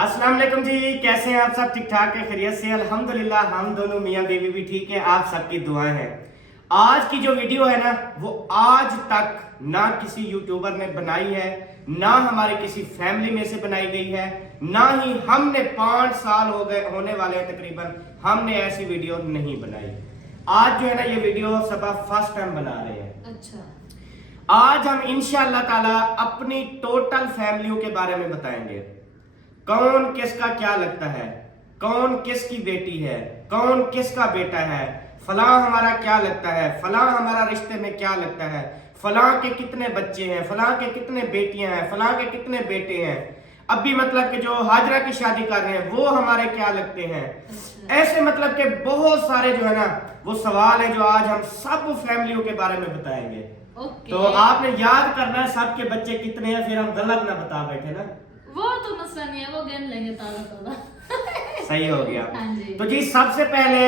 अस्सलाम वालेकुम जी, कैसे हैं आप सब? ठीक ठाक है, खैरियत से? अल्हम्दुलिल्लाह हम दोनों मियाँ बीवी भी ठीक है, आप सबकी दुआएं हैं। आज की जो वीडियो है ना, वो आज तक ना किसी यूट्यूबर ने बनाई है, ना हमारे किसी फैमिली में से बनाई गई है, ना ही हमने 5 साल हो गए होने वाले हैं तकरीबन, हमने ऐसी वीडियो नहीं बनाई। आज जो है ना ये वीडियो सबा फर्स्ट टाइम बना रहे हैं। अच्छा, आज हम इंशाअल्लाह ताला अपनी टोटल फैमिलियों के बारे में बताएंगे। कौन किसका क्या लगता है, कौन किसकी बेटी है, कौन किसका बेटा है, फलां हमारा क्या लगता है, फलां हमारा रिश्ते में क्या लगता है, फलां के कितने बच्चे हैं, फलां के कितने बेटियां हैं, फलां के कितने बेटे हैं, अभी मतलब कि जो हाजरा की शादी कर रहे हैं वो हमारे क्या लगते हैं। अच्छा। ऐसे मतलब के बहुत सारे जो है ना वो सवाल है जो आज हम सब फैमिलियों के बारे में बताएंगे। ओके। तो आपने याद करना है सबके बच्चे कितने हैं, फिर हम गलत ना बता बैठे ना। वो तो मसला नहीं है, वो गिन लेंगे ताला। सही हो गया। हाँ जी। तो जी सबसे पहले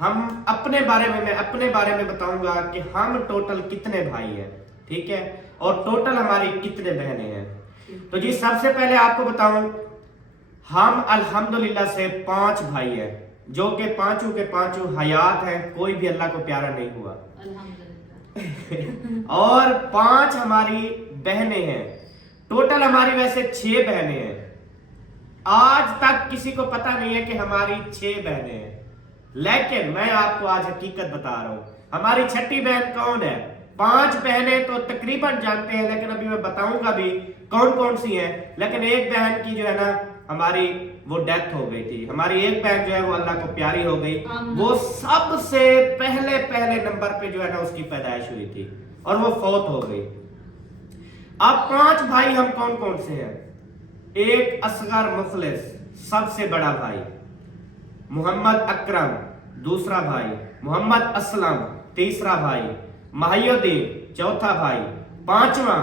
हम अपने बारे में, मैं अपने बारे में बताऊंगा कि हम टोटल कितने भाई हैं, ठीक है, और टोटल हमारी कितने बहनें हैं। तो जी सबसे पहले आपको बताऊं, हम अल्हम्दुलिल्लाह से 5 भाई हैं, जो कि पांचों के पांचों हयात हैं, कोई भी अल्लाह को प्यारा नहीं हुआ। अल्हम्दुलिल्लाह। और 5 हमारी बहनें हैं। टोटल हमारी वैसे 6 बहनें हैं। आज तक किसी को पता नहीं है कि हमारी 6 बहनें हैं, लेकिन मैं आपको आज हकीकत बता रहा हूं हमारी छठी बहन कौन है। 5 बहनें तो तकरीबन जानते हैं, लेकिन अभी मैं बताऊंगा भी कौन कौन सी हैं। लेकिन एक बहन की जो है ना हमारी वो डेथ हो गई थी। हमारी एक बहन जो है वो अल्लाह को प्यारी हो गई, वो सबसे पहले नंबर पे जो है ना उसकी पैदाइश हुई थी और वो फौत हो गई। अब 5 भाई हम कौन कौन से हैं। एक असगर मुखलिस सबसे बड़ा भाई, मोहम्मद अकरम दूसरा भाई, मोहम्मद असलम तीसरा भाई, महिउद्दीन चौथा भाई, 5वां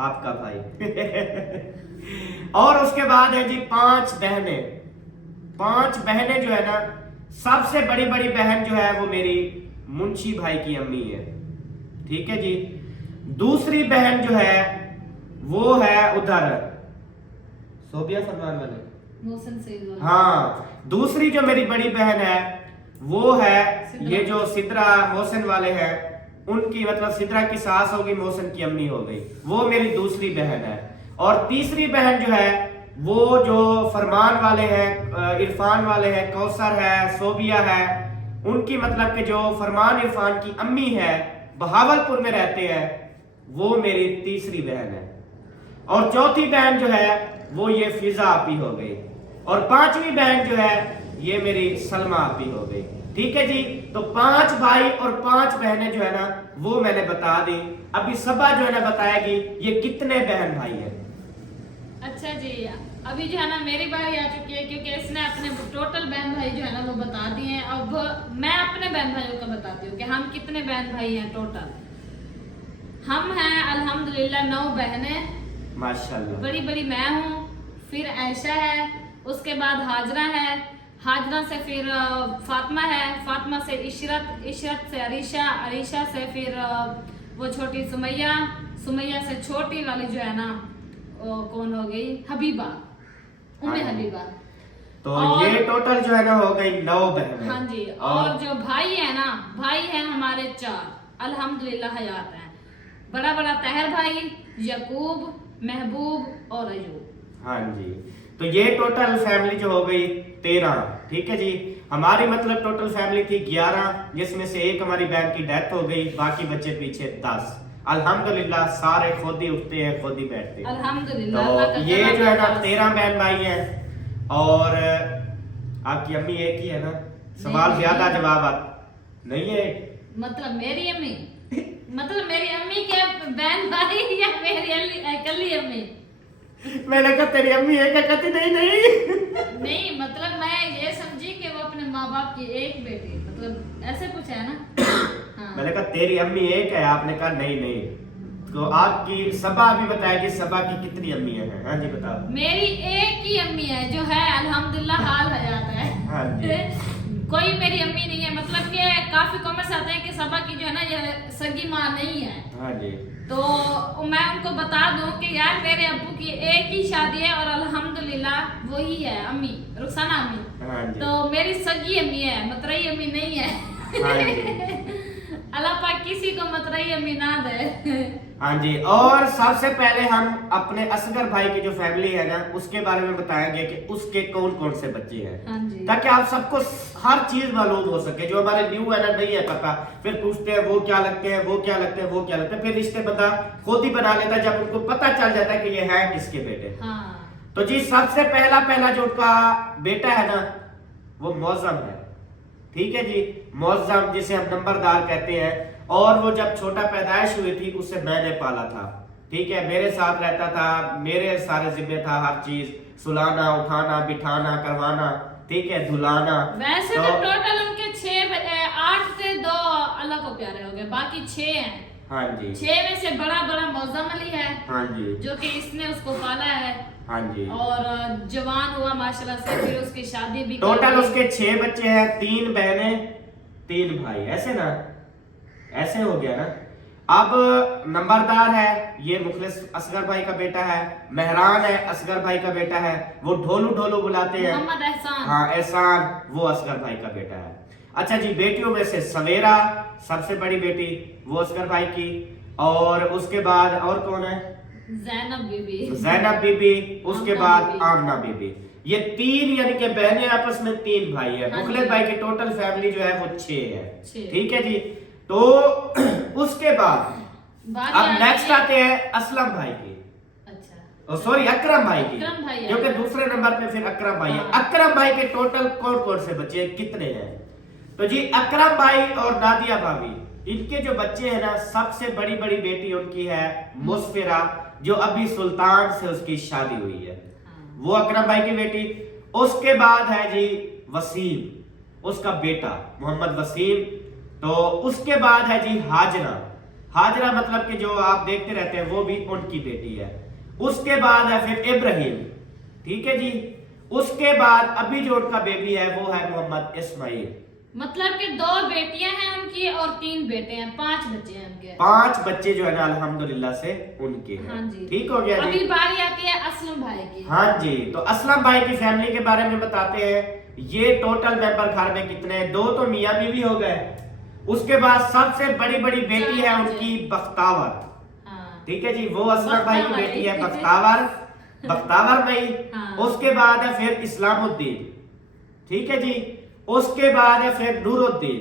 आपका भाई। और उसके बाद है जी 5 बहनें। 5 बहनें जो है ना, सबसे बड़ी बहन जो है वो मेरी मुंशी भाई की अम्मी है, ठीक है जी। दूसरी बहन जो है वो है उधर सोबिया फरमान वाले, मोहसिन सईद वाला। हाँ, दूसरी जो मेरी बड़ी बहन है वो है ये जो सिद्रा मोहसिन वाले हैं, उनकी मतलब सिद्रा की सास होगी, मोहसिन की अम्मी हो गई, वो मेरी दूसरी बहन है। और तीसरी बहन जो है वो जो फरमान वाले हैं, इरफान वाले हैं, कौसर है, सोबिया है, उनकी मतलब कि जो फरमान इरफान की अम्मी है, बहावलपुर में रहते हैं, वो मेरी तीसरी बहन है। और चौथी बहन जो है वो ये फिजा आपी हो गई। और 5वीं बहन जो है ये मेरी सलमा आपी हो गई, ठीक है जी। तो 5 भाई और 5 बहनें जो है ना वो मैंने बता दी। अभी सबा जो है ना बताएगी ये कितने बहन भाई हैं। अच्छा जी, अभी जो है ना मेरी बारी आ चुकी है, क्योंकि इसने अपने टोटल बहन भाई जो है ना वो बता दिए हैं। अब मैं अपने बहन भाइयों का बताती हूँ कि हम कितने बहन भाई हैं टोटल। हम हैं अल्हम्दुलिल्लाह 9 बहनें, माशाल्लाह। बड़ी मैं हूँ, फिर ऐशा है, उसके बाद हाजरा है, हाजरा से फिर फातिमा है, फातिमा से इशरत, इशरत से अरीशा, अरीशा से फिर वो छोटी सुमैया, सुमैया से छोटी वाली जो है ना कौन हो गई, हबीबा, उम्मे हबीबा। तो ये टोटल जो है ना हो गई 9 बहनें। हाँ जी। और जो भाई है ना, भाई है हमारे 4 अल्हम्दुलिल्लाह हयात हैं। बड़ा तहर भाई, यकूब, महबूब और अयूब। हाँ जी। तो ये टोटल फैमिली जो हो गई 13, ठीक है जी। हमारी मतलब टोटल फैमिली थी 11, जिसमें से एक हमारी बहन की डेथ हो गई, बाकी बच्चे पीछे 10। अल्हम्दुलिल्लाह सारे खुद ही उठते हैं, खुद ही बैठते हैं। अल्हम्दुलिल्लाह। तो ये जो है ना 13 बहन भाई हैं। और आपकी अम्मी एक ही है ना, सवाल ज्यादा जवाब नहीं है। मतलब मेरी अम्मी मतलब मेरी अम्मी के बहन भाई या मेरी अकेली अम्मी? मैंने कहा तेरी अम्मी है क्या? कहती नहीं। नहीं, मतलब मैं ये समझी कि वो अपने माँ बाप की एक बेटी, मतलब ऐसे कुछ है ना। हाँ। मैंने कहा तेरी अम्मी एक है, आपने कहा नहीं। तो आपकी सबा अभी बताएगी सबा की कितनी अम्मी है। हाँ जी बताओ। मेरी एक ही अम्मी है जो है अल्हम्दुलिल्लाह हाल हयात है। हाँ जी। कोई मेरी अम्मी नहीं है, मतलब कि काफी कमेंट्स आते हैं कि सबा की जो है ना ये सगी माँ नहीं है। हाँ जी। तो मैं उनको बता दूं कि यार मेरे अब्बू की एक ही शादी है और अल्हम्दुलिल्लाह वही है अम्मी, रुखसाना अम्मी। हाँ जी। तो मेरी सगी अम्मी है, मतरई अम्मी नहीं है। हाँ जी। अल्लाह पाक किसी को मतरई अम्मी ना दे। हाँ जी। और सबसे पहले हम अपने असगर भाई की जो फैमिली है ना उसके बारे में बताएंगे कि उसके कौन कौन से बच्चे हैं, हाँ जी। ताकि आप सबको हर चीज मालूम हो सके। जो हमारे न्यू है ना नहीं है पता, फिर पूछते हैं वो क्या लगते हैं, वो क्या लगते हैं, वो क्या लगते हैं, फिर रिश्ते बंदा खुद ही बना लेता है जब उनको पता चल जाता है कि ये है किसके बेटे। हाँ। तो जी सबसे पहला जो उनका बेटा है ना वो मौजम है। ठीक है जी, मौजम जिसे हम नंबरदार कहते हैं। और वो जब छोटा पैदाइश हुई थी उसे मैंने पाला था। ठीक है, मेरे साथ रहता था, मेरे सारे जिम्मे था हर चीज, सुलाना, उठाना, बिठाना, करवाना, ठीक है, धुलाना। वैसे तो टोटल उनके 8 से 2 अल्लाह को प्यारे हो गए, बाकी 6 हैं। हाँ जी। 6 में से बड़ा मौजम अली है। हाँ जी। जो कि इसने उसको पाला है। हाँ जी। और जवान हुआ माशाल्लाह से, फिर उसकी शादी भी टोटल उसके 6 बच्चे हैं, 3 बहनें 3 भाई, ऐसे ना, ऐसे हो गया ना। अब नंबरदार है ये मुखलिस असगर भाई का बेटा है, मेहरान है असगर भाई का बेटा है, वो ढोलू बुलाते हैं, मोहम्मद एहसान। हाँ एहसान, वो असगर भाई का बेटा है। अच्छा जी, बेटियों में से सवेरा सबसे बड़ी बेटी, वो असगर भाई की। और उसके बाद और कौन है? ज़ैनब बीबी, उसके बाद बीबी। आमना बीबी। ये 3 यानी कि बहनें आपस में 3 भाई है। हाँ मुखलिस जी। भाई की टोटल फैमिली जो है वो 6 है। 6। ठीक है जी। तो उसके बाद अब नेक्स्ट आते हैं असलम भाई की, अच्छा सॉरी अकरम भाई की, अकरम भाई है। क्योंकि दूसरे नंबर पे फिर अकरम भाई है। हाँ। अकरम भाई के टोटल कौन कौन से बच्चे हैं, कितने हैं? तो जी अकरम भाई और नादिया भाभी, इनके जो बच्चे हैं ना, सबसे बड़ी बेटी उनकी है मुस्फिरा, जो अभी सुल्तान से उसकी शादी हुई है। हाँ। वो अकरम भाई की बेटी। उसके बाद है जी वसीम, उसका बेटा मोहम्मद वसीम। तो उसके बाद है जी हाजरा मतलब कि जो आप देखते रहते हैं वो भी उनकी बेटी है। उसके बाद है फिर इब्राहिम। ठीक है जी। उसके बाद अभी जो उनका बेबी है वो है मोहम्मद इस्माइल। मतलब कि 2 बेटियां हैं उनकी और 3 बेटे हैं, 5 बच्चे हैं उनके। 5 बच्चे जो है ना अल्हम्दुलिल्लाह से उनके हैं। हाँ जी। ठीक हो गया जी। अभी बारी आती है असलम भाई की। हाँ जी। तो असलम भाई की फैमिली के बारे में बताते हैं। ये टोटल मेंबर घर में कितने हैं? 2 तो मियां बीवी हो गए। उसके बाद सबसे बड़ी बेटी है उनकी बख्तावर। हाँ। ठीक है जी, वो असलम भाई की बेटी है बख्तावर भाई। हाँ। उसके बाद है फिर इस्लामुद्दीन। ठीक है जी। उसके बाद है फिर नूरुद्दीन।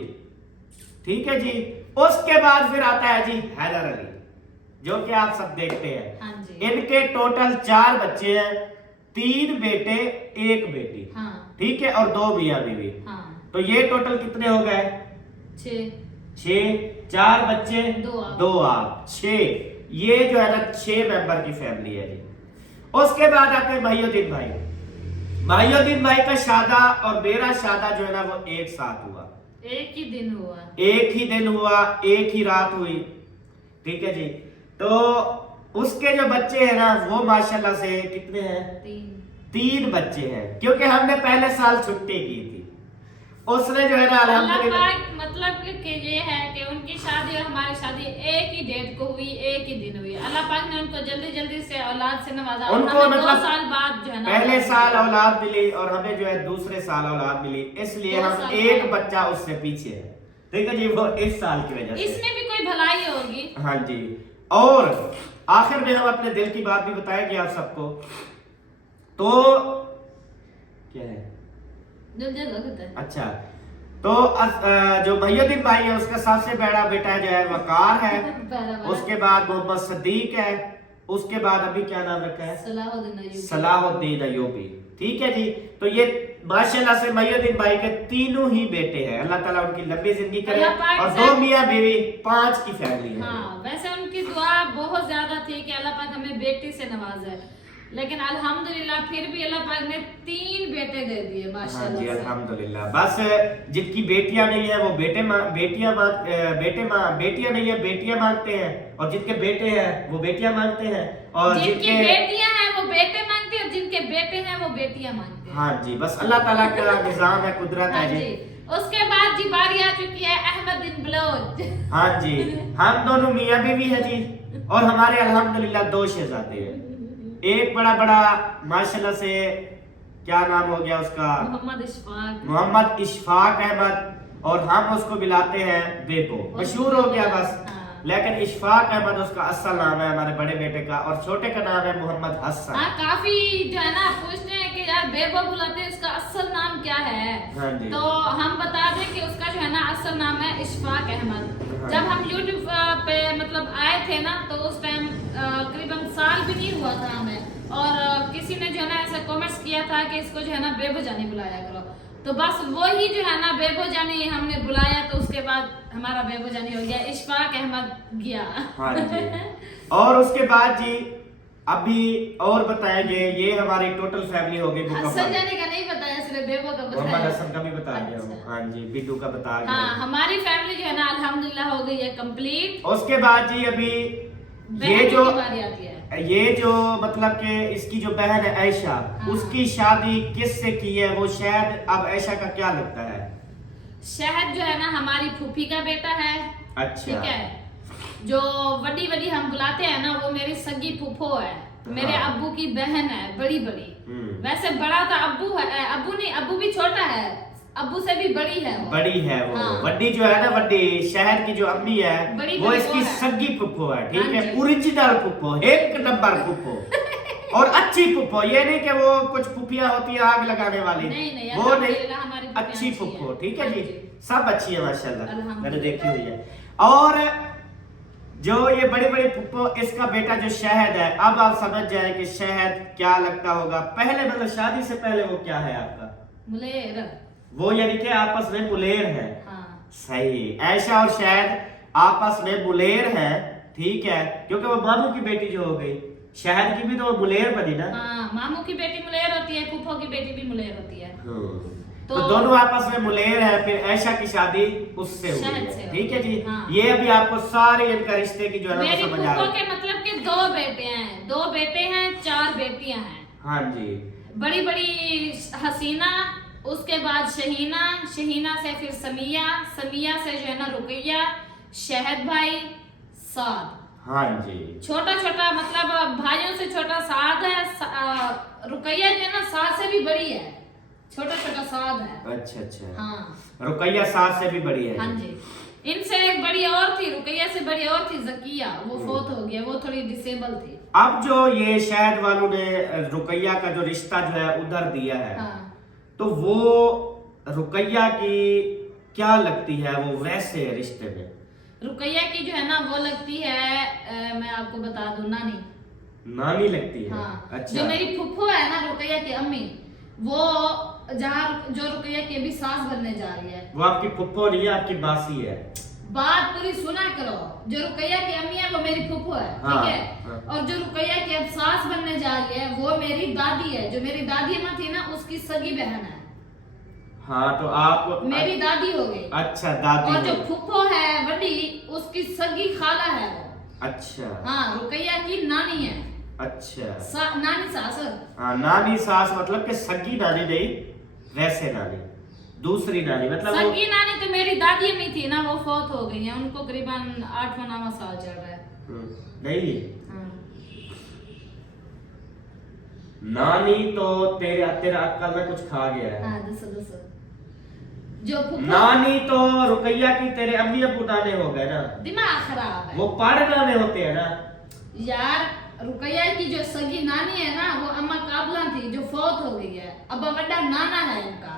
ठीक है जी। उसके बाद फिर आता है जी हैदर अली, जो कि आप सब देखते हैं। हाँ जी। इनके टोटल 4 बच्चे हैं, 3 बेटे 1 बेटी। हाँ। ठीक है, और 2 मियां बीवी। हाँ। तो ये टोटल कितने हो गए? 6। 4 बच्चे 2 आप 6। ये जो है ना 6 मेंबर की फैमिली है जी। उसके बाद आते हैं महियुद्दीन भाई का शादा और मेरा शादा जो है ना वो एक साथ हुआ, एक ही दिन हुआ, एक ही रात हुई। ठीक है जी। तो उसके जो बच्चे हैं ना वो माशाल्लाह से कितने हैं? 3 बच्चे हैं, क्योंकि हमने पहले साल छुट्टी की थी। उसने जो है ना अल्हम्दुलिल्लाह, मतलब कि ये है कि उनकी शादी और हमारी शादी एक ही डेट को हुई, एक ही दिन हुई। अल्लाह पाक ने उनको जल्दी से औलाद से नवाजा। उनको हमें मतलब 2 साल बाद जो है ना पहले साल औलाद मिली और हमें जो है दूसरे साल औलाद मिली, इसलिए 2 हम साल एक बाद। बच्चा उससे पीछे है। ठीक है जी, वो इस साल की वजह से। इसमें भी कोई भलाई होगी। हाँ जी। और आखिर में हम अपने दिल की बात भी बताएंगे आप सबको। तो क्या है? अच्छा, तो जो महियुद्दीन भाई है उसका सबसे बड़ा बेटा जो है वकार है। उसके बाद मोहम्मद सदीक है। उसके बाद अभी क्या नाम रखा है? सलाहुद्दीन अयूबी। ठीक है जी। तो ये माशाल्लाह से महियुद्दीन भाई के 3 ही बेटे हैं। अल्लाह ताला उनकी लंबी जिंदगी करे और 2 मियां बीवी, 5 की फैमिली है। हाँ, वैसे उनकी दुआ बहुत ज्यादा थी कि अल्लाह पाक हमें बेटी से नवाजे, लेकिन अल्हम्दुलिल्लाह फिर भी अल्लाह पाक ने 3 बेटे दे दिए माशाल्लाह। हाँ जी, अल्हम्दुलिल्लाह। बस जिनकी बेटियां नहीं है वो बेटियां नहीं है बेटियां मांगते हैं, और जिनके बेटे हैं वो बेटियां मांगते हैं, और जिनकी बेटियां हैं वो बेटे मांगते हैं और जिनके बेटे हैं वो बेटियां मांगते हैं। हाँ जी, बस अल्लाह ताला का निजाम है, कुदरत है जी। उसके बाद जी बारी आ चुकी है अहमद बिन बलोच। हाँ जी, हम दोनों मियाँ बीवी है जी, और हमारे अल्हम्दुलिल्लाह 2 शहजादे हैं। एक बड़ा बड़ा माशाल्लाह से, क्या नाम हो गया उसका, मोहम्मद इशफाक अहमद, और हम उसको बुलाते हैं बेबो, मशहूर हो गया बस। लेकिन इशफाक अहमद उसका असल नाम है हमारे बड़े बेटे का, और छोटे का नाम है मोहम्मद हसन। हाँ, काफी जो है ना पूछते हैं कि यार बेबो बुलाते हैं, इसका असल नाम क्या है? हाँ जी। तो हम बता दें कि उसका जो है ना असल नाम है इशफाक अहमद। हाँ। जब हम YouTube पे मतलब आए थे ना, तो उस टाइम करीबन साल भी नहीं हुआ था हमें, और किसी ने जो है ना ऐसा कमेंट्स किया था कि इसको जो है ना बेबो जानी बुलाया करो, तो बस वही जो है ना बेबो जानी हमने बुलाया, तो उसके बाद हमारा बेबो जानी हो गया, इशफाक अहमद गया। हाँ जी। और उसके बाद जी अभी और बताएंगे, ये हमारी टोटल फैमिली हो गई। हसन जाने का नहीं बताया, सिर्फ बेबो का बताया। मोहम्मद हसन का भी बता दिया। अच्छा। हाँ जी, बिट्टू का बता दिया। हाँ, हमारी फैमिली जो है ना अल्हम्दुलिल्लाह हो गई है कंप्लीट। उसके बाद जी अभी ये जो बारी आती है, ये जो मतलब कि इसकी जो बहन है ऐशा, हाँ। उसकी शादी किससे की है? वो शायद, अब ऐशा का क्या लगता है? शहद जो है ना हमारी फूफी का बेटा है। अच्छा। ठीक है, जो वडी वडी हम बुलाते हैं ना, वो मेरी सगी फूफो है, मेरे हाँ। अब्बू की बहन है, बड़ी बड़ी। वैसे बड़ा तो अब्बू है, अब्बू नहीं, अब्बू भी छोटा है, अब्बू से भी बड़ी है वो। बड़ी है वो। हाँ। वड्डी जो है ना, वड्डी शहर की जो अम्मी है, बड़ी वो बड़ी इसकी वो है। सगी फुप्पो है। ठीक हाँ है, जी। ओरिजिनल फुप्पो, एक नंबर फुप्पो। और अच्छी फुप्पो, ये नहीं कि वो कुछ फुफिया होती है आग लगाने वाली, नहीं, नहीं, वो नहीं, अल्हम्दुलिल्लाह हमारी फुफिया अच्छी अच्छी फुप्पो। है। ठीक है हाँ जी, जी। सब अच्छी है माशाल्लाह, अल्हम्दुलिल्लाह। मैंने देखी हुई है। और जो ये बड़ी बड़ी फुप्पो, इसका बेटा जो शहद है, अब आप समझ जाए कि शहद क्या लगता होगा। पहले मतलब शादी से पहले वो क्या है आपका? मुलेर। वो यानी कि आपस में मुलेर है। हाँ। सही, ऐशा और शहद आपस में मुलेर है। ठीक है, क्योंकि वो मामू की बेटी जो हो गई, शहद की भी तो वो मुलेर बनी ना। हाँ, मामू की बेटी मुलेर होती है, फूफो की बेटी भी मुलेर होती है। तो दोनों आपस में मुलेर है। फिर ऐशा की शादी उससे हुई शहद है। से। ठीक है जी। हाँ। ये अभी आपको सारे इनका रिश्ते की जो है ना मेरी समझ आ फूफो रही के है। मतलब के 2 बेटे हैं, 2 बेटे हैं, 4 बेटियां हैं। हाँ जी। बड़ी बड़ी हसीना, उसके बाद शहीना, शहीना से फिर समिया, समिया से जो है ना रुकैया, शहद भाई, साद। हाँ जी। छोटा छोटा मतलब भाइयों से छोटा साद है, रुकैया जो है ना साद से भी बड़ी है, छोटा छोटा साद है। अच्छा अच्छा। हाँ। रुकैया सास से भी बड़ी है। हाँ जी। इनसे एक बड़ी और थी, रुकैया से बड़ी और थी, जकिया, वो फोत हो गया, वो थोड़ी डिसेबल थी। अब जो ये शहद वालों ने रुकैया का जो रिश्ता जो है उधर दिया है, हाँ। तो वो रुकैया की क्या लगती है वो वैसे रिश्ते में? रुकैया की जो है ना वो लगती है, मैं आपको बता दूं, नानी। नानी लगती है। हाँ। अच्छा। जो मेरी फुफ्फो है ना रुकैया की अम्मी, वो जहाँ जो रुकैया की अभी सास बनने जा रही है, वो आपकी फुप्पो नहीं है, आपकी मासी है। बात पूरी सुना करो। जो रुकैया की अम्मी है वो मेरी फुफ्फो है। हाँ, ठीक है। हाँ। और जो रुकैया की अब सास बनने जा रही है, वो मेरी दादी है। जो मेरी दादी अम्मा थी ना, उसकी सगी बहन है। हाँ, तो आप मेरी दादी हो गई। अच्छा, दादी और जो हो। फुफ्फो है बड़ी, उसकी सगी खाला है वो। अच्छा हाँ, रुकैया की नानी है। अच्छा। नानी सास। हाँ, नानी सास मतलब कि सगी नानी नहीं, वैसे नानी, दूसरी नानी मतलब वो। सगी नानी तो मेरी दादी अम्मी थी ना, वो फौत हो गई है, उनको करीबन 8वां साल चल रहा है। नहीं, हाँ। नानी तो तेरा अक्ल में कुछ खा गया है। हाँ, दसो जो फुफ्फो, नानी तो रुकैया की तेरे अम्मी अब्बू नाने हो गए ना, दिमाग खराब है वो पाड़े नाने होते हैं ना। यार। रुकैया की जो सगी नानी है ना, वो अम्मा काबला थी, जो फौत हो गई है। अब बड़ा नाना है इनका।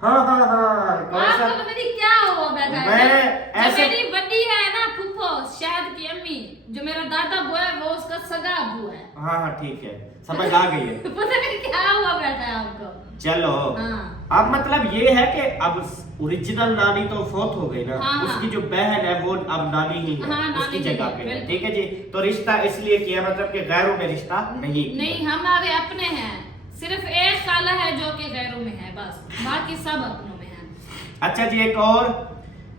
हाँ हाँ हाँ, कौन सा? आपको पता नहीं क्या हुआ बैठा है। मैं जो ऐसे- मेरी बड़ी है ना फुफ्फो, शहद की अम्मी, जो मेरा दादा बुआ है, वो उसका सगा अब्बू है। हाँ हाँ, ठीक है, समझ आ गई है। पता नहीं क्या हुआ बैठा है आपको। चलो। हाँ। अब मतलब ये है कि अब ओरिजिनल नानी तो फौत हो गई ना। हाँ, हाँ। उसकी जो बहन है वो अब नानी ही है। हाँ, नानी उसकी ही जगह है, पे है। बिल्कुल। ठीक है जी। तो रिश्ता इसलिए किया, मतलब कि गैरों में रिश्ता नहीं किया। नहीं, हमारे अपने हैं। सिर्फ एक खाला है जो कि गैरों में है, बस बाकी सब अपनों में है। अच्छा जी, एक और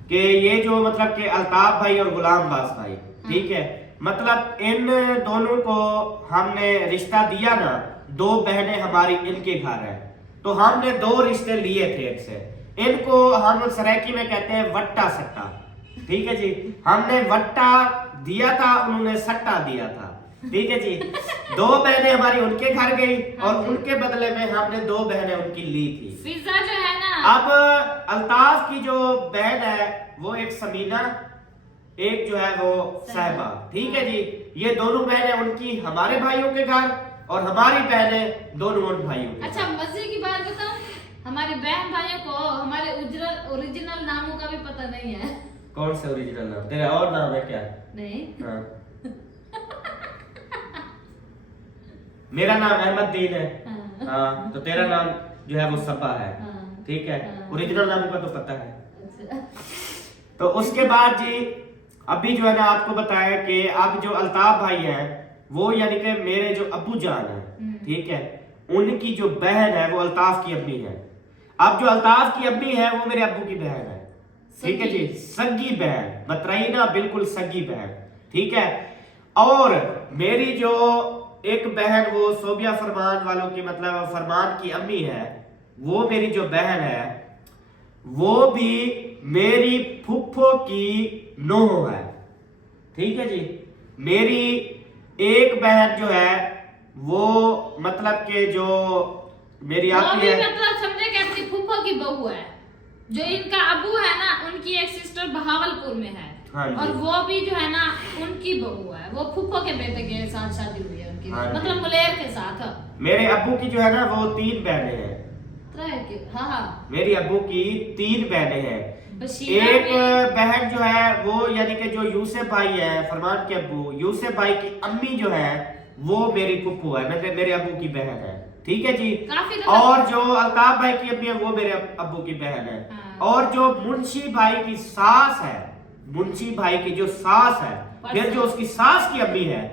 कि ये जो मतलब कि अल्ताफ भाई और गुलाम बास भाई, ठीक है, मतलब इन दोनों को हमने रिश्ता दिया ना, 2 बहनें हमारी इनके घर है, तो हमने 2 रिश्ते लिए थे इनसे। इनको हम सराइकी में कहते हैं वट्टा सट्टा। ठीक है जी, हमने वट्टा दिया था, उन्होंने सट्टा दिया था। ठीक है जी, 2 बहनें हमारी उनके घर गई और उनके बदले में हमने 2 बहनें उनकी ली थी। फिजा जो है ना, अब अल्ताफ की जो बहन है वो एक समीना, एक जो है वो साहिबा। ठीक है जी, ये दोनों बहनें उनकी हमारे भाइयों के घर और हमारी बहनें दोनों उन भाइयों के। अच्छा मजे की बात बताऊं, हमारे बहन भाइयों को हमारे ओरिजिनल नामों का भी पता नहीं है। कौन से ओरिजिनल नाम? तेरा और नाम है क्या? नहीं। हाँ। मेरा नाम अहमददीन है। हाँ, तो तेरा नाम जो है वो सपा है। ठीक है, ओरिजिनल नामों का तो पता है। अच्छा। तो उसके बाद जी अभी जो है ना आपको बताया कि अब जो अल्ताफ भाई है वो यानी कि मेरे जो अब्बू जान है, ठीक है, उनकी जो बहन है वो अल्ताफ की अम्मी है। अब जो अल्ताफ की अम्मी है वो मेरे अब्बू की बहन है। ठीक है जी, सगी बहन, मतराई ना, बिल्कुल सगी बहन। ठीक है, और मेरी जो एक बहन वो सोबिया फरमान वालों की, मतलब फरमान की अम्मी है, वो मेरी जो बहन है वो भी मेरी फुफ्फो की नोह है। ठीक है जी, मेरी एक बहन जो है वो मतलब के जो मेरी आती है, मतलब समझे कि अपनी फुफ्फो की बहू है। जो इनका अबू है ना, उनकी एक सिस्टर बहावलपुर में है। हाँ, और वो भी जो है ना उनकी बहू है, वो फुफ्फो के बेटे के साथ शादी हुई है उनकी। हाँ, मतलब मुलेर के साथ। मेरे अब्बू की जो है ना वो 3 बहनें हैं। हाँ, मेरी अब्बू की 3 बहनें हैं। बशीरा एक में- बहन जो है वो यानी कि जो यूसुफ भाई है, फरमान के अब्बू, यूसुफ भाई की अम्मी जो है वो मेरी फुफ्फू है, मतलब मेरे अब्बू की बहन है। ठीक है जी, काफी और जो अल्ताफ भाई की अम्मी है वो मेरे अब्बू की बहन है। हाँ। और जो मुंशी भाई की सास है, मुंशी भाई की जो सास है, फिर जो उसकी सास की अम्मी है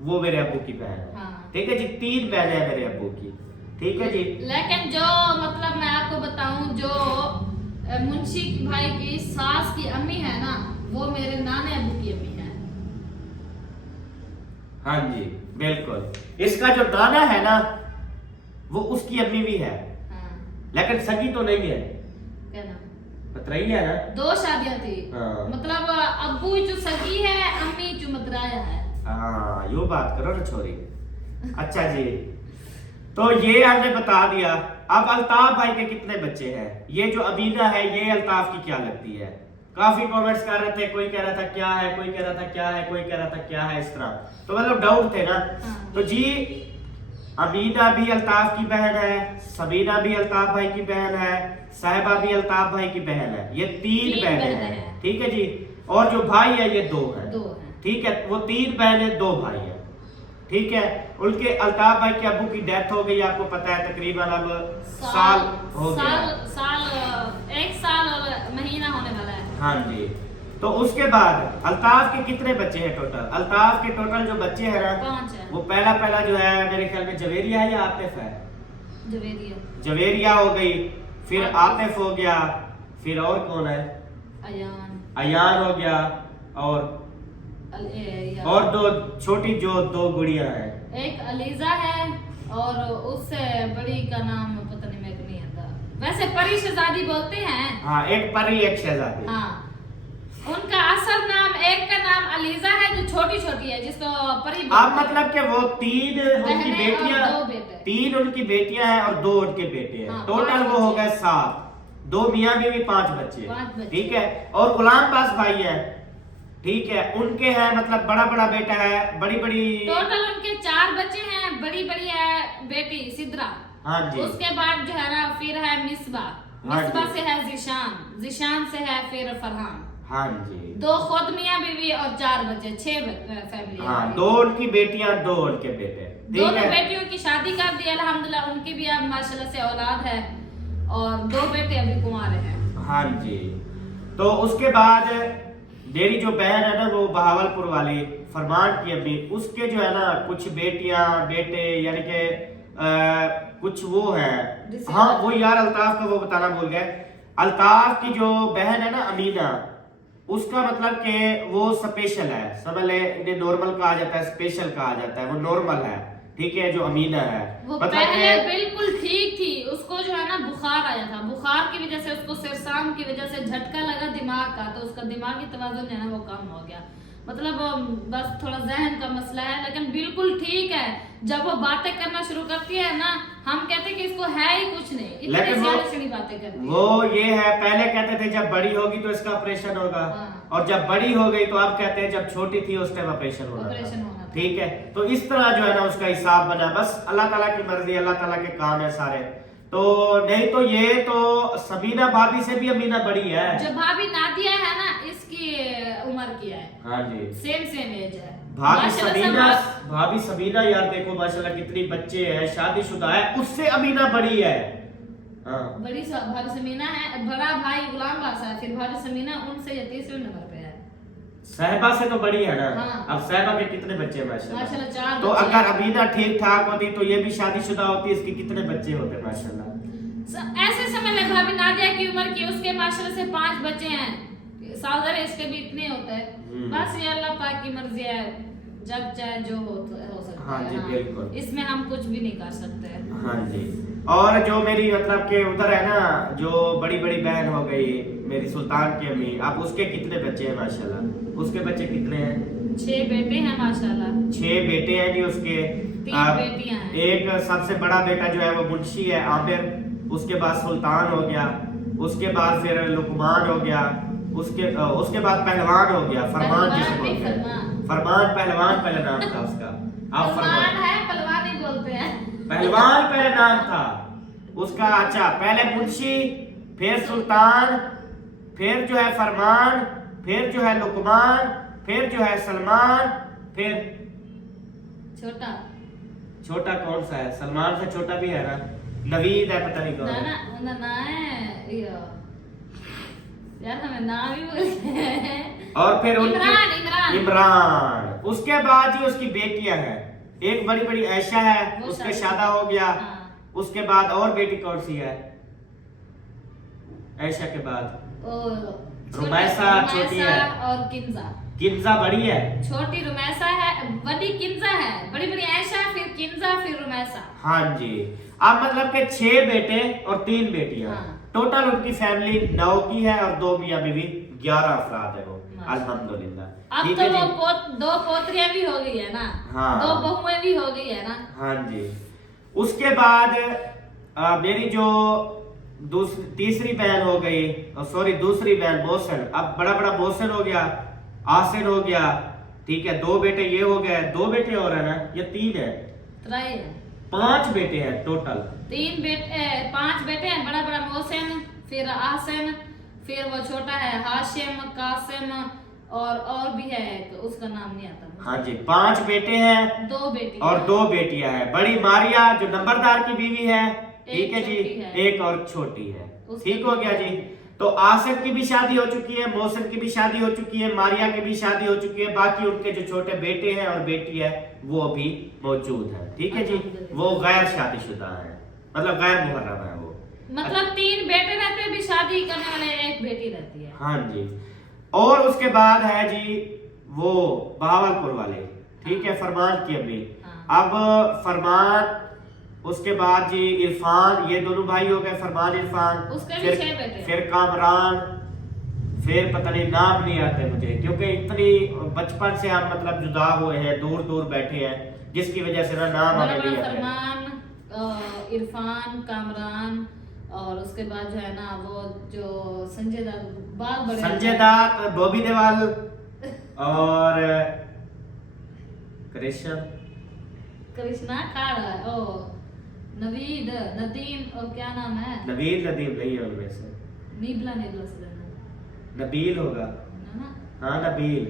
वो मेरे अब्बू की बहन है। हाँ। ठीक है जी, 3 बहनें हैं मेरे अब्बू की। ठीक है जी, लेकिन जो मतलब मैं आपको बताऊं, जो मुंशी भाई की सास की अम्मी है ना, वो मेरे नाने अबू की अम्मी है। हाँ जी बिल्कुल। इसका जो नाना है ना वो उसकी अम्मी भी है, हाँ। लेकिन सगी तो नहीं है, क्या नाम? पतरई है ना। 2 शादियां थी। हाँ। मतलब अब्बू जो सगी है, अम्मी जो मतराया है। हाँ, यो बात करो ना छोरी। अच्छा जी, तो ये हमने बता दिया। अब अल्ताफ भाई के कितने बच्चे हैं? ये जो अबीना है ये अल्ताफ की क्या लगती है? काफी कमेंट्स कर रहे थे, कोई कह रहा था क्या है, कोई कह रहा था क्या है, कोई कह रहा था क्या है, इस तरह तो मतलब डाउट थे ना। हाँ। तो जी अबीना भी अल्ताफ की बहन है, सबीना भी अल्ताफ भाई की बहन है, साहिबा भी अल्ताफ भाई की बहन है। ये 3 बहनें हैं। ठीक है जी, और जो भाई है ये 2 है। 2 है। ठीक है, वो 3 बहनें 2 भाई हैं। ठीक है, उनके अल्ताफ भाई के अब्बू की डेथ हो गई, आपको पता है, तकरीबन अब साल हो गया। 1 साल और महीना होने वाला है। हाँ जी, तो उसके बाद अल्ताफ के कितने बच्चे हैं टोटल? अल्ताफ के टोटल जो बच्चे हैं ना 5 है। वो पहला जो है मेरे ख्याल में जवेरिया है या आतिफ है। जवेरिया। जवेरिया हो गई, फिर आतिफ। आतिफ हो गया, फिर और कौन है? अयान। अयान हो गया, और 2 छोटी जो 2 गुड़ियां हैं। एक अलीजा है और उससे बड़ी का नाम पता नहीं, मेरे को नहीं आता। वैसे परी शहजादी बोलते हैं। हाँ, एक परी एक शहजादी। हाँ, उनका असल नाम, एक का नाम अलीजा है जो छोटी छोटी है, जिसको परी अब मतलब कि वो 3 उनकी बहनें बेटियां, और 2 बेटे। 3 उनकी बेटियां हैं और 2 उनके बेटे हैं। हाँ, टोटल 5 वो हो बच्चे। गए 7, 2 मियां बीवी 5 बच्चे। 5 बच्चे। ठीक है, और गुलाम पास भाई है। ठीक है, उनके हैं मतलब बड़ा बेटा है, बड़ी टोटल उनके 4 बच्चे हैं। बड़ी है बेटी सिद्रा। हाँ जी। उसके बाद जो है ना फिर है मिसबा। हाँ मिसबा जी। से है जिशान, जिशान से है फिर फरहान। हाँ जी, 2 खुद मियां बीवी और 4 बच्चे, 6 फैमिली। हाँ, 2 उनकी बेटियां, 2 उनके बेटे। ठीक दोनों है, बेटियों की शादी कर दी अल्हम्दुलिल्लाह, उनकी भी अब माशाल्लाह से औलाद है और 2 बेटे अभी कुंवारे हैं। हाँ जी। तो उसके बाद मेरी जो बहन है ना वो बहावलपुर वाली, फरमान की अम्मी, उसके जो है ना कुछ बेटियां बेटे यानी कि कुछ वो है। हाँ, वो यार अल्ताफ का वो बताना भूल गए। अल्ताफ की जो बहन है ना अमीना, उसका मतलब कि वो स्पेशल है, समझ ले, इन्हें नॉर्मल कहा जाता है, स्पेशल कहा जाता है, वो नॉर्मल है। ठीक है, जो अमीना है वो मतलब पहले बिल्कुल ठीक थी, उसको जो है ना बुखार आया था, बुखार की वजह से उसको सिरसाम की वजह से झटका लगा दिमाग का, तो उसका दिमागी तवाज़ुन जो है ना वो कम हो गया, मतलब बस थोड़ा जहन का मसला है, लेकिन बिल्कुल ठीक है। जब वो बातें करना शुरू करती है ना, हम कहते हैं कि इसको है ही कुछ नहीं, इतनी ज्यादा बातें करती है। वो ये है, पहले कहते थे जब बड़ी होगी तो इसका ऑपरेशन होगा, और जब बड़ी हो गई तो अब कहते हैं जब छोटी थी उस टाइम ऑपरेशन होना था। ठीक है, तो इस तरह जो है ना उसका हिसाब बना, बस अल्लाह ताला की मर्जी, अल्लाह ताला के काम है सारे। तो नहीं तो ये तो सबीना भाभी से भी अमीना बड़ी है। जो भाभी नादिया है ना, इसकी उम्र की है। हाँ जी, सेम एज है। भाभी सबीना यार देखो माशाल्लाह कितनी बच्चे हैं, शादीशुदा है, उससे अमीना बड़ी है। हाँ, बड़ी भाभी समीना है, बड़ा भाई गुलाम बासा है, फिर भाभी समीना उनसे 33वें नंबर पे है। सहबा से तो बड़ी है ना। हाँ। अब सहबा के कितने बच्चे हैं माशाल्लाह 4 तो अगर अमीना ठीक ठाक होती तो ये भी शादीशुदा होती, इसके कितने बच्चे होते माशाल्लाह। ऐसे समय में भाभी नादिया की उम्र की, उसके माशाल्लाह से 5 बच्चे हैं, साउदर इसके भी इतने होते हैं। बस ये अल्लाह पाक की मर्जी है, जब चाहे जो हो सकता है। हाँ जी, बिल्कुल, इसमें हम कुछ भी नहीं कर सकते। हाँ जी। और जो मेरी मतलब के उधर है ना, जो बड़ी बड़ी बहन हो गई मेरी सुल्तान की अम्मी, अब उसके कितने बच्चे हैं माशाल्लाह? उसके बच्चे कितने हैं? 6 बेटे हैं माशाल्लाह। 6 बेटे हैं जी उसके। 3 बेटियां हैं। एक सबसे बड़ा बेटा जो है वो मुंशी है आमिर, उसके बाद सुल्तान हो गया, उसके बाद फिर लुकमान हो गया, उसके बाद पहलवान हो गया, फरमान जिसे बोलते हैं, फरमान पहलवान पहला नाम था उसका। आप फरमान है, पहलवान ही बोलते हैं। पहलवान पहला नाम था उसका। अच्छा, पहले मुंशी, फिर सुल्तान, फिर जो है फरमान, फिर जो है लुकमान, फिर जो है सलमान, फिर छोटा कौन सा है? सलमान से छोटा भी है ना, नवीद है, पता नहीं कौन है। ना है यार, हमें नाम ही बोलते हैं। और फिर इमरान। उसके बाद ही उसकी बेटियां हैं, एक बड़ी बड़ी ऐशा है, उसके शादा हो गया। उसके बाद और बेटी कौन सी है ऐशा के बाद? रुमैसा छोटी है, और किंजा बड़ी है, छोटी रुमैसा है, बड़ी किंजा है, बड़ी बड़ी ऐशा, फिर किंजा, फिर रुमैसा। हाँ जी। अब मतलब के 6 बेटे और 3 बेटियां। हाँ। टोटल उनकी फैमिली 9 की है, और 2 मियां बीवी, 11 अफराद है वो, अल्हम्दुलिल्लाह। अब तो वो 2 पोतरियां भी हो गई है ना। हाँ। 2 बहुएं भी हो गई है ना। हाँ जी। उसके बाद मेरी जो तीसरी बहन हो गई, सॉरी दूसरी बहन बोसन, अब बड़ा बोसन हो गया, आसिन हो गया, ठीक है, 2 बेटे ये हो गए, 2 बेटे और है ना, ये 3 है, 5 बेटे हैं टोटल। 3 बेटे, 5 बेटे हैं, बड़ा मोहसिन, फिर आसिन, फिर वो छोटा है हाशिम, कासिम, और भी है एक, उसका नाम नहीं आता। हाँ जी, 5 बेटे हैं, 2 बेटी और 2 बेटियां हैं। बड़ी मारिया जो नंबरदार की बीवी है, ठीक है जी, एक और छोटी है। ठीक हो गया जी। तो आसिफ की भी शादी हो चुकी है, मोहसिन की भी शादी हो चुकी है, मारिया की भी शादी हो चुकी है, बाकी उनके जो छोटे बेटे हैं और बेटी है वो भी मौजूद है। ठीक है जी, वो गैर शादीशुदा है, मतलब गैर मुहर्रम है वो। मतलब 3 बेटे रहते हैं, भी शादी करने वाले 1 बेटी रहती है। हाँ जी। और उसके बाद है जी वो बहावलपुर वाले, ठीक है, फरमान की अम्मी। अब फरमान, उसके बाद जी इरफान, ये दोनों भाई हो गए, फरमान इरफान, फिर कामरान, फिर पता नहीं नाम नहीं आते मुझे, क्योंकि इतनी बचपन से हम मतलब जुदा हुए हैं, दूर बैठे हैं, जिसकी वजह से ना नाम हमें नहीं आते। फरमान, इरफान, कामरान, और उसके बाद जो है ना वो जो संजय दत्त, बॉबी देओल, और कृष्णा खाड़ा, ओ नवीद, नदीम, और क्या नाम है? नदीम नहीं है उनमें से। नीबला नबील होगा ना? हाँ, नबील।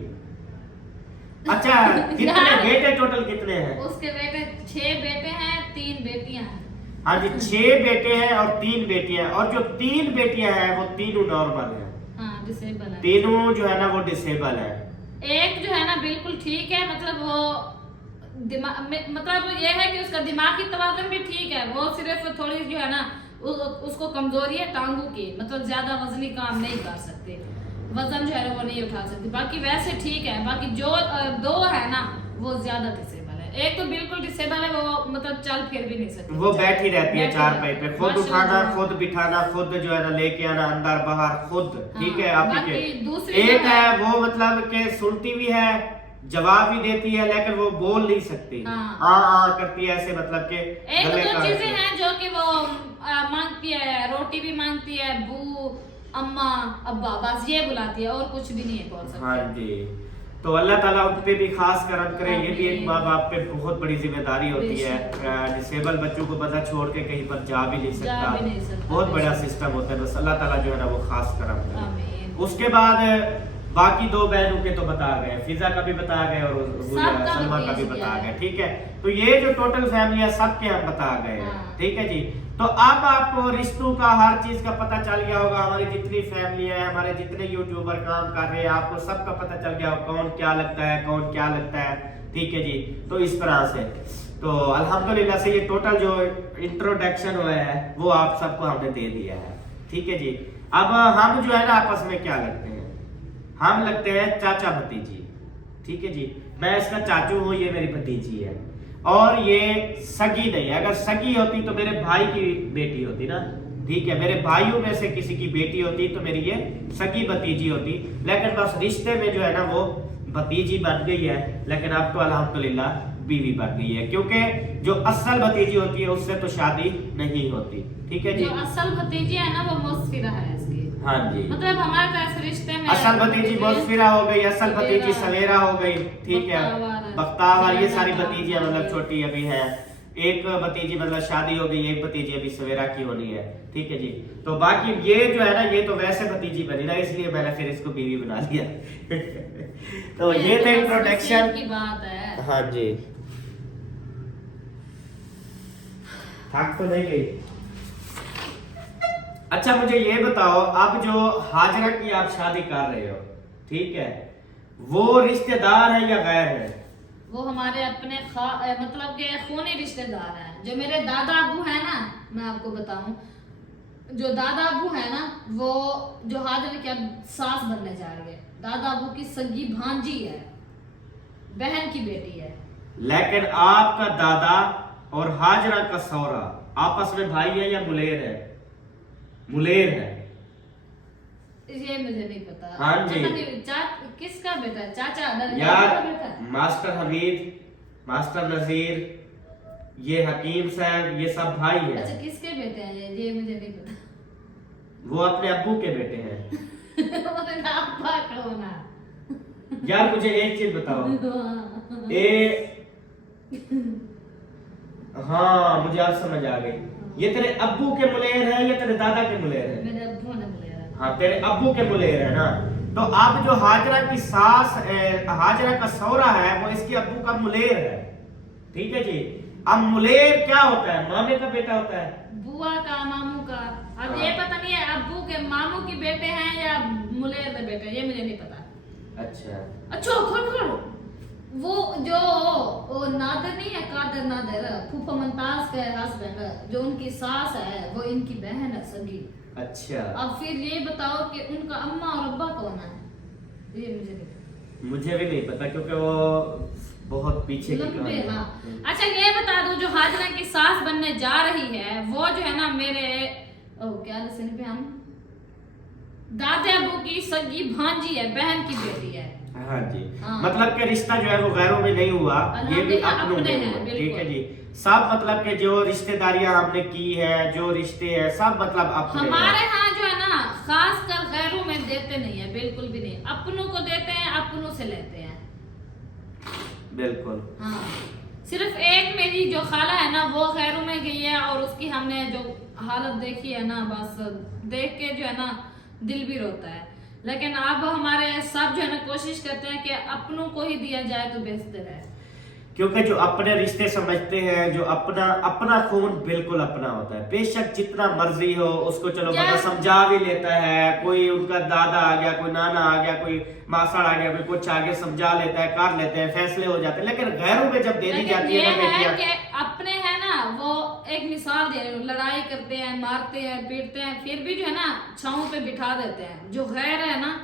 अच्छा, कितने बेटे टोटल कितने हैं? उसके बेटे 6 बेटे हैं, 3 बेटियां हैं। हाँ जी, 6 बेटे हैं और 3 बेटियां, और जो 3 बेटियां हैं वो तीनों नॉर्मल है। हाँ, डिसेबल है। तीनों जो है ना वो डिसेबल है। एक जो है ना बिल्कुल ठीक है, मतलब वो मतलब ये है कि उसका दिमागी तवाज़ुन भी ठीक है, वो सिर्फ थोड़ी जो है ना उसको कमजोरी है टांगों की, मतलब ज्यादा वजनी काम नहीं कर सकते, वजन जो है वो नहीं उठा सकती, बाकी वैसे ठीक है। बाकी जो 2 है ना वो ज्यादा डिसेबल है, एक तो बिल्कुल डिसेबल है, वो मतलब चल फिर भी नहीं सकती, वो बैठी रहती है बैठी चारपाई पे, खुद माशाल्लाह। उठाना, खुद बिठाना, खुद जो है ना लेके आना अंदर बाहर खुद, ठीक है। आप बाकी के दूसरी एक जो है वो मतलब के सुनती भी है, जवाब भी देती है, लेकिन वो बोल नहीं सकती, हाँ। आ करती है ऐसे, मतलब के एक गले दो का चीजें ऐसे। हैं जो कि वो मांगती है, रोटी भी मांगती है, बू अम्मा अब्बा, बस ये बुलाती है, और कुछ भी नहीं है बोल सकते। हाँ जी, तो अल्लाह ताला उन पे भी खास करम करे। ये भी एक आमीन। माँ बाप पे बहुत बड़ी जिम्मेदारी होती है। बेशक। डिसेबल बच्चों को बता छोड़ के कहीं पर जा भी नहीं जा सकता, भी नहीं सकता, बहुत बड़ा बेशक। सिस्टम होता है। बस अल्लाह ताला जो है ना वो खास करम करे। आमीन। उसके बाद बाकी दो बहनों के तो बता गए, फिजा का भी बता गए और सबका सलमा का भी भतीज बता है। गए, ठीक है। तो ये जो टोटल फैमिली है सबके हम बता गए हैं, हाँ। ठीक है जी। तो अब आपको रिश्तों का हर चीज का पता चल गया होगा। हमारी जितनी फैमिली है, हमारे जितने यूट्यूबर काम कर रहे हैं, आपको सबका पता चल गया होगा कौन क्या लगता है, कौन क्या लगता है, ठीक है जी। तो इस तरह से तो अल्हम्दुलिल्लाह से ये टोटल जो इंट्रोडक्शन हुआ है वो आप सबको हमने दे दिया है, ठीक है जी। अब हम जो है ना आपस में क्या लगते हैं, हम लगते हैं चाचा भतीजी, ठीक है जी। मैं इसका चाचू हूँ, ये मेरी भतीजी है, और ये सगी नहीं है। अगर सगी होती तो मेरे भाई की बेटी होती ना, ठीक है। मेरे भाइयों में से किसी की बेटी होती तो मेरी ये सगी भतीजी होती, लेकिन बस रिश्ते में जो है ना वो भतीजी बन गई है। लेकिन अब तो अल्हम्दुलिल्लाह बीवी बन गई है, क्योंकि जो असल भतीजी होती है उससे तो शादी नहीं होती, ठीक है जी। जो असल भतीजी है ना वो मुस्फिरा है इसकी, हाँ जी, मतलब हमारे तो ऐसे रिश्ते में असल भतीजी मुस्फिरा हो गई, असल भतीजी सवेरा, सवेरा हो गई, ठीक है। बख्तावर, बख्तावर, ये सारी सवेरा, भतीजियां मतलब हाँ। छोटी अभी है। एक भतीजी मतलब शादी हो गई, एक भतीजी अभी सवेरा की होनी है, ठीक है जी। तो बाकी ये जो है ना ये तो वैसे भतीजी बनी ना, इसलिए मैंने फिर इसको बीवी बना लिया। तो ये थे इंट्रोडक्शन की बात है। हाँ जी, थक तो नहीं गई। अच्छा मुझे ये बताओ, अब जो हाजरा की आप शादी कर रहे हो, ठीक है, वो रिश्तेदार है या गैर है? वो हमारे अपने मतलब के खूनी रिश्तेदार हैं। जो मेरे दादा अबू है ना, मैं आपको बताऊं, जो दादा अबू है ना वो जो हाजरा की अब सास बनने जा रही है, दादा अबू की सगी भांजी है, बहन की बेटी है। लेकिन आपका दादा और हाजरा का सौरा आपस में भाई है या मुलेर है? मुलेर है। ये मुझे नहीं पता। हाँ जी। पता नहीं किसका बेटा है? चाचा यार का बेटा है? मास्टर हमीद, मास्टर नजीर, ये हकीम साहब, ये सब भाई है। अच्छा किसके बेटे हैं ये मुझे नहीं पता। वो अपने अब्बू के बेटे हैं। उन्होंने अब्बा कहो ना। यार मुझे एक चीज बताओ, हाँ मुझे अब समझ आ गई, ये तेरे अब्बू के मुलेर है या तेरे दादा के मुलेर है? मेरे अब्बू ने बोला। हाँ तेरे अब्बू के मुलेर है ना। तो अब जो हाजरा की सास हाजरा का सौरा है वो इसके अब्बू का मुलेर है, ठीक है जी। अब मुलेर क्या होता है? मामे का बेटा होता है, बुआ का, मामू का। अब हाँ। ये पता नहीं है अब्बू के मामू के बेटे हैं या मुलेर के बेटे, ये मुझे नहीं पता। अच्छा खोल वो जो वो नादर नहीं है, कादर नादर, फूफा मुमताज के हस्बैंड, जो उनकी सास है वो इनकी बहन है सगी। अच्छा, अब फिर ये बताओ कि उनका अम्मा और अब्बा कौन है? ये मुझे नहीं पता। मुझे भी नहीं पता क्योंकि वो बहुत पीछे की लंबे, कहानी है। हाँ। अच्छा ये बता दो, जो हाजरा की सास बनने जा रही है वो जो है ना मेरे क्या दसन पे हम दादे अबू की सगी भांजी है, बहन की बेटी है। हाँ जी, हाँ। मतलब कि रिश्ता जो है वो गैरों में नहीं हुआ, ये भी अल्हम्दुलिल्लाह अपनों अपने में हैं, हुआ, बिल्कुल। ठीक है जी। सब मतलब के जो रिश्तेदारियां हमने की है, जो रिश्ते हैं सब मतलब अपने हैं। हमारे यहाँ जो है ना खास कर गैरों में देते नहीं है, बिल्कुल भी नहीं। अपनों को देते हैं, अपनों से लेते हैं। बिल्कुल। हाँ, सिर्फ एक मेरी जो खाला है ना वो गैरों में गई है, और उसकी हमने जो हालत देखी है ना, बस देख के जो है ना दिल भी रोता है। लेकिन अब हमारे सब जो है ना कोशिश करते हैं कि अपनों को ही दिया जाए तो बेहतर है, क्योंकि जो अपने रिश्ते समझते हैं, जो अपना अपना खून बिल्कुल अपना होता है। बेशक जितना मर्जी हो उसको चलो बंदा समझा भी लेता है, कोई उनका दादा आ गया, कोई नाना आ गया, कोई मासड़ आ गया, कोई कुछ आगे समझा लेता है, कर लेते हैं, फैसले हो जाते हैं। लेकिन गैरों में जब दे दी लेकिन जाती ये है ना है बेटियां, कि अपने है ना वो एक मिसाल दे रहे हो, लड़ाई करते हैं, मारते हैं, पीटते हैं, फिर भी जो है ना छांव पे बिठा देते हैं। जो गैर है ना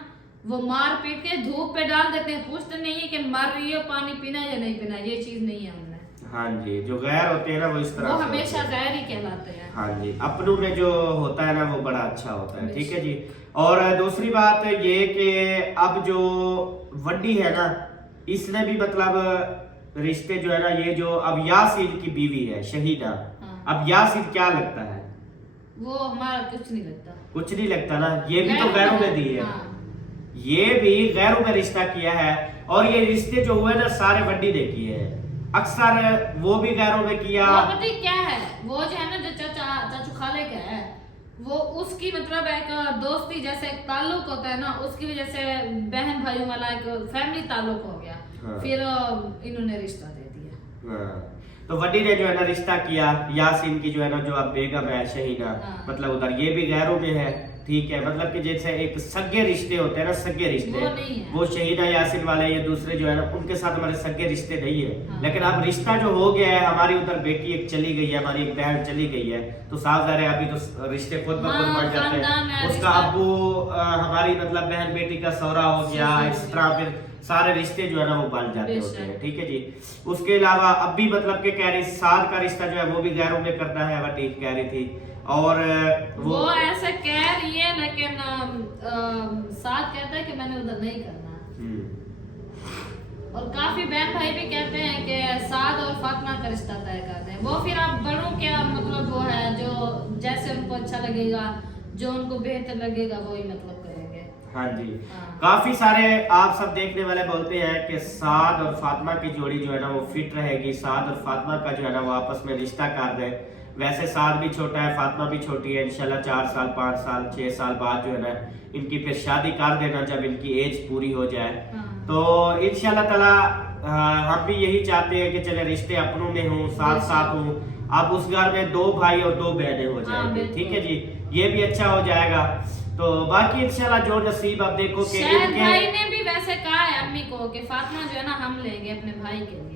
वो मार पीट के धूप पे डाल देते हैं, पूछते नहीं है कि मर रही हो, पानी पीना या नहीं पीना, ये चीज नहीं है उनमें। हाँ जी, जो गैर होते हैं ना वो इस तरह वो से हमेशा होते हैं। गैर ही कहलाते हैं। हाँ जी, अपनों में जो होता है ना वो बड़ा अच्छा होता है। ठीक है जी। और दूसरी बात ये कि अब जो वड्डी है ना, इसने भी मतलब रिश्ते जो है ना, ये जो अब यासीर की बीवी है शहीदा, हाँ। अब यासीर क्या लगता है? वो हमारा कुछ नहीं लगता। कुछ नहीं लगता ना, ये भी तो गैरों गैरों में में दी है। हाँ। ये भी गैरों में रिश्ता किया है। और ये रिश्ते जो हुए ना सारे वड्डी ने किए हैं। अक्सर वो भी गैरों में किया। वो पता है क्या है, वो जो है ना, जो चाचू खाले का है, वो उसकी मतलब एक दोस्ती जैसे एक ताल्लुक होता है ना, उसकी वजह से बहन भाइयों वाला एक फैमिली ताल्लुक हो गया। हाँ। फिर इन्होंने रिश्ता दे दिया। हाँ। तो वड्डी ने जो है ना रिश्ता किया, यासीन की जो है ना जो अब बेगम है शहीदा, हाँ। मतलब उधर ये भी गैरों में है। ठीक है, मतलब कि जैसे एक सगे रिश्ते होते हैं ना, सगे रिश्ते, वो नहीं है। वो शहीदा यासीन वाले ये दूसरे जो है ना उनके साथ हमारे सगे रिश्ते नहीं है। हाँ। लेकिन अब रिश्ता जो हो गया है, हमारी उधर बेटी एक चली गई है, हमारी एक बहन चली गई है, तो साफ ज़ाहिर है अभी तो रिश्ते खुद ब खुद हाँ, बढ़ जाते खानदान हैं। है, उसका रिश्ता- अब्बू हमारी मतलब बहन बेटी का सौरा हो गया, इस तरह फिर सारे रिश्ते जो है ना वो बन जाते बेशक। होते हैं। ठीक है जी। उसके अलावा अब भी मतलब कि कह रही साद का रिश्ता जो है वो भी गैरों में करना है, वह ठीक कह रही थी। और वो ऐसे कह रही है, लेकिन साथ कहता है कि मैंने उधर नहीं करना। और काफी बहन भाई भी कहते हैं कि साद और फातिमा का रिश्ता तय कर दें। वो फिर आप बड़ों के मतलब वो है जो जैसे उनको अच्छा लगेगा, जो उनको बेहतर लगेगा वही मतलब करेंगे। हाँ जी। हाँ। काफी सारे आप सब देखने वाले बोलते हैं कि साद और फातिमा की जोड़ी जो है ना वो फिट रहेगी, साद और फातिमा का जो है ना वो आपस में रिश्ता कर दे। वैसे साद भी छोटा है, फातिमा भी छोटी है, इंशाल्लाह 4 साल 5 साल 6 साल बाद जो है ना इनकी फिर शादी कर देना जब इनकी एज पूरी हो जाए। हाँ। तो इंशाल्लाह ताला हम भी यही चाहते हैं कि चले रिश्ते अपनों में हों, साथ साथ हों। अब उस घर में 2 भाई और 2 बहनें हो जाएंगे। बिल्कुल। ठीक है जी, ये भी अच्छा हो जाएगा। तो बाकी इंशाल्लाह जो नसीब आप देखो कि शायद भाई ने भी वैसे कहा है अम्मी को कि फातिमा जो है ना हम लेंगे अपने भाई के लिए।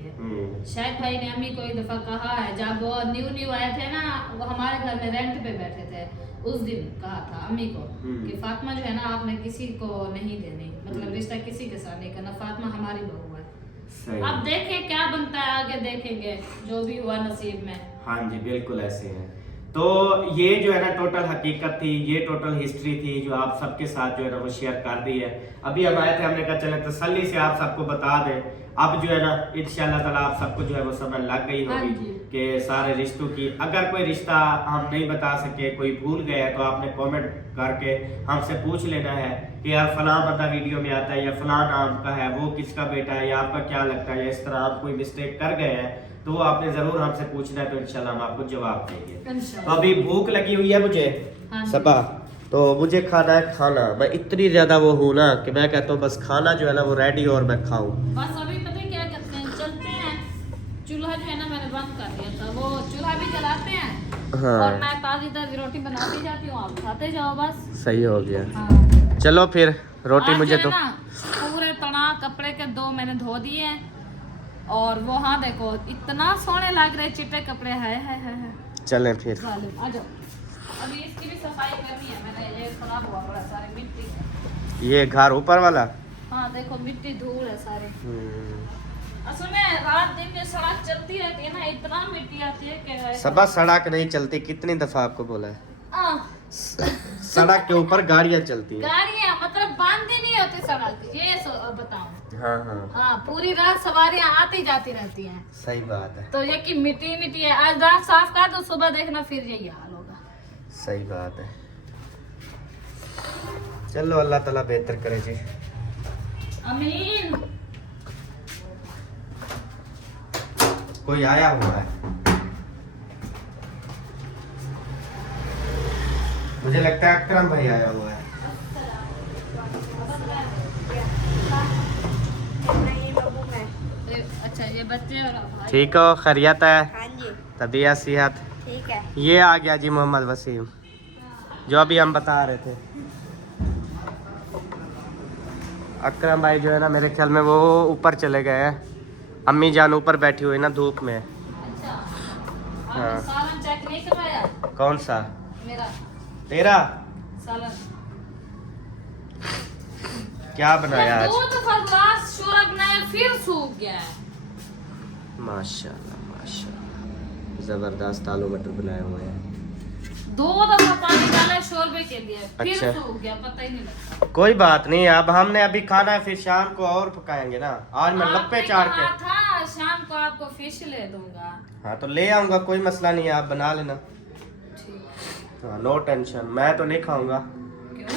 शायद भाई ने अम्मी को एक दफा कहा है, जब वो न्यू आए थे ना, वो हमारे घर में रेंट पे बैठे थे, उस दिन कहा था अम्मी को कि फातिमा जो है ना आपने किसी को नहीं देनी, मतलब रिश्ता किसी के साथ नहीं करना, फातिमा हमारी बहू है। सही। अब देखें क्या बनता है, आगे देखेंगे जो भी हुआ नसीब में। हाँ जी, बिल्कुल ऐसे है। तो ये जो है ना टोटल हकीकत थी, ये टोटल हिस्ट्री थी जो आप सबके साथ जो है ना वो शेयर कर दी है। अभी हम आए थे, हमने कहा चले तसल्ली से आप सबको बता दें। अब जो है ना इंशाल्लाह ताला आप सबको जो है वो समझ लग गई होगी कि सारे रिश्तों की। अगर कोई रिश्ता हम नहीं बता सके, कोई भूल गया है, तो आपने कमेंट करके हमसे पूछ लेना है कि यार फलां बंदा वीडियो में आता है या फलां नाम का है, वो किसका बेटा है या आपका क्या लगता है, या इस तरह आप कोई मिस्टेक कर गए हैं तो वो आपने जरूर हमसे पूछना है, तो इंशाल्लाह हम आपको जवाब देंगे। तो अभी भूख लगी हुई है मुझे सबा, तो मुझे खाना है खाना। मैं इतनी ज्यादा वो हूँ ना कि मैं कहता हूँ बस खाना जो है ना वो रेडी हो और मैं खाऊं। बस अभी पता है क्या करते हैं, चलते हैं, चूल्हा जो है ना मैंने बंद कर दिया था, वो चूल्हा भी जलाते हैं। हाँ। और मैं ताजी रोटी बनाती जाती हूँ, आप खाते जाओ बस। सही हो गया। हाँ। चलो फिर रोटी आज मुझे जो तो है ना, पूरे तना कपड़े के 2 मैंने धो दिए हैं, और वो हाँ देखो इतना सोने लग रहे चिट्टे कपड़े है। चलें फिर। आ जाओ, अभी इसकी भी सफाई करनी है मैंने, ये खराब हुआ बड़ा सारी मिट्टी है। ये घर ऊपर वाला। हाँ देखो मिट्टी धूल है सारे। असल में रात दिन में सड़क चलती रहती है ना, इतना मिट्टी आती है कि सबा सड़क नहीं चलती, कितनी दफा आपको बोला है? सड़क के ऊपर गाड़ियाँ चलती हैं। गाड़ियाँ मतलब बांधी नहीं होती सड़क, ये बताओ। हाँ। हाँ, पूरी रात सवारियाँ आती जाती रहती हैं। सही बात है। तो ये कि मिट्टी है, आज रात साफ कर दो, सुबह देखना फिर यही हाल होगा। सही बात है। चलो अल्लाह ताला बेहतर करे जी। अमीन। कोई आया हुआ है, मुझे लगता है अकरम भाई आया हुआ है। अच्छा ये बच्चे और भाई। ठीक हो, खैरियत है? हाँ जी तबीयत सेहत ठीक है। ये आ गया जी मोहम्मद वसीम, जो अभी हम बता रहे थे। अकरम भाई जो है ना मेरे ख्याल में वो ऊपर चले गए हैं, अम्मी जान ऊपर बैठी हुई ना धूप में। अच्छा, हाँ। आपने सालन चेक नहीं करवाया? कौन सा? मेरा तेरा सालन क्या बनाया आज? दूध फरमास शोरक बनाया, फिर सूख गया है। माशाल्लाह ज़बरदस्त आलू मटर बनाए हुए हैं। 2 दफा पानी डाला शोरबे के लिए, फिर अच्छा। सूख गया, पता ही नहीं लगा। कोई बात नहीं, अब हमने अभी खाना है, फिर शाम को और पकाएंगे ना। आज मैं लप्पे आपने चाट कहा के। था शाम को आपको फिश ले दूंगा। हाँ तो ले आऊंगा, कोई मसला नहीं है, आप बना लेना। ठीक। हाँ नो टेंशन, मैं तो नहीं खाऊंगा। क्यों?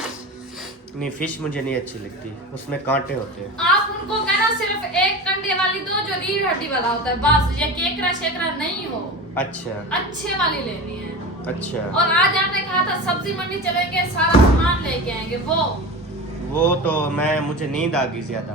नहीं, फिश मुझे नहीं अच्छी लगती, उसमें कांटे होते हैं। आप उनको कहना सिर्फ एक कंडे वाली दो जो रीढ़ हड्डी वाला होता है, बस। ये केकरा शेकरा नहीं हो, अच्छा अच्छे वाली लेनी है। अच्छा। और आज आपने कहा था सब्जी मंडी चलेंगे, सारा सामान लेके आएंगे। वो तो मुझे नींद आ गई ज्यादा।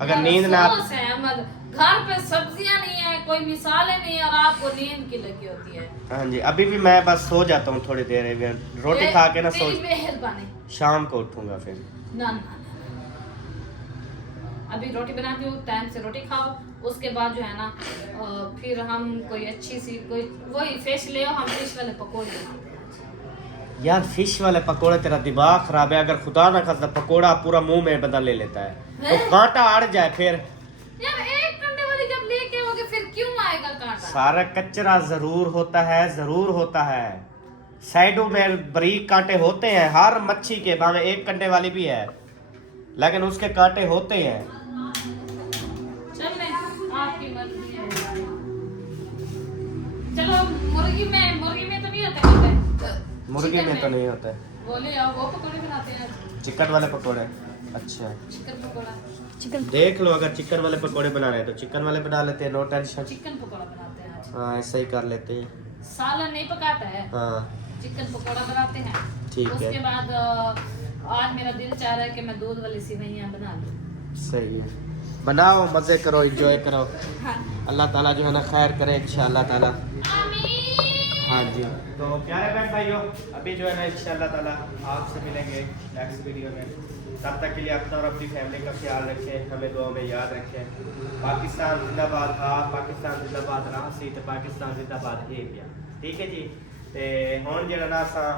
अगर नींद ना अफसोस है अहमद, घर पे सब्जियां नहीं है, कोई मिसालें नहीं है, और आपको नींद की लगी होती है। हाँ जी, अभी भी मैं बस सो जाता हूँ थोड़ी देर में, रोटी खा के ना सो। तेरी मेहरबानी। शाम को उठूंगा फिर। ना ना ना। अभी रोटी बनाती हूँ, टाइम से रोटी खाओ, उसके बाद जो है ना फिर हम कोई अच्छी सी कोई वही फिश ले आओ, हम फिश वाले पकौड़े बनाते हैं। यार फिश वाले पकोड़े, तेरा दिमाग खराब है। अगर खुदा ना खास्ता पकोड़ा पूरा मुंह में बदल ले लेता है तो कांटा अड़ जाए फिर। यार एक कंडे वाली जब लेके आओगे फिर क्यों आएगा कांटा? सारा कचरा जरूर होता है, जरूर होता है। साइडों में बारीक कांटे होते हैं, हर मच्छी के भावे एक कंडे वाली भी है, लेकिन उसके कांटे होते हैं। चल ले, आपकी मर्जी है। चलो मुर्गी में तो नहीं होता कांटे। मुर्गी में तो नहीं होता है। बोले आओ, वो पकौड़े बनाते हैं। चिकन वाले पकोड़े। अच्छा चिकन पकौड़ा। देख लो, अगर चिकन वाले पकोड़े बनाने हैं तो चिकन वाले बना लेते हैं, नो टेंशन। चिकन पकौड़ा बनाते हैं आज। हाँ ऐसा ही कर लेते हैं। सालन नहीं पकाता है, हाँ चिकन पकौड़ा बनाते हैं। ठीक है। उसके बाद आज मेरा दिल चाह रहा है कि मैं दूध वाली सिवैयां बना लूं। सही है, बनाओ, मजे करो, एंजॉय करो। हाँ। अल्लाह ताला जो है ना खैर करे इंशाअल्लाह ताला। आमीन। हाँ जी, तो प्यारे बहन भाइयों, अभी जो है ना इंशाअल्लाह ताला आपसे मिलेंगे नेक्स्ट वीडियो में। तब तक के लिए अपना और अपनी फैमिली का ख्याल रखें, हमें दुआ में याद रखें। पाकिस्तान जिंदाबाद, हाँ पाकिस्तान जिंदाबाद रहा सी तो पाकिस्तान जिंदाबाद है क्या। ठीक है जी। ते हुण जेड़ा ना असां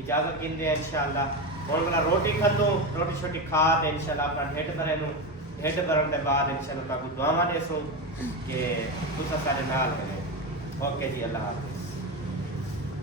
इजाजत गिनदे हैं इंशाअल्लाह। हुण वाला रोटी खादो, रोटी शोटी खा ते इंशाअल्लाह अपना ढिड भरे नूं, ढिड भरन दे बाद इंशाअल्लाह ताकू दुआवां देसो कि तुसां साडे नाल रहो। ओके जी, अल्लाह हाफ़िज़।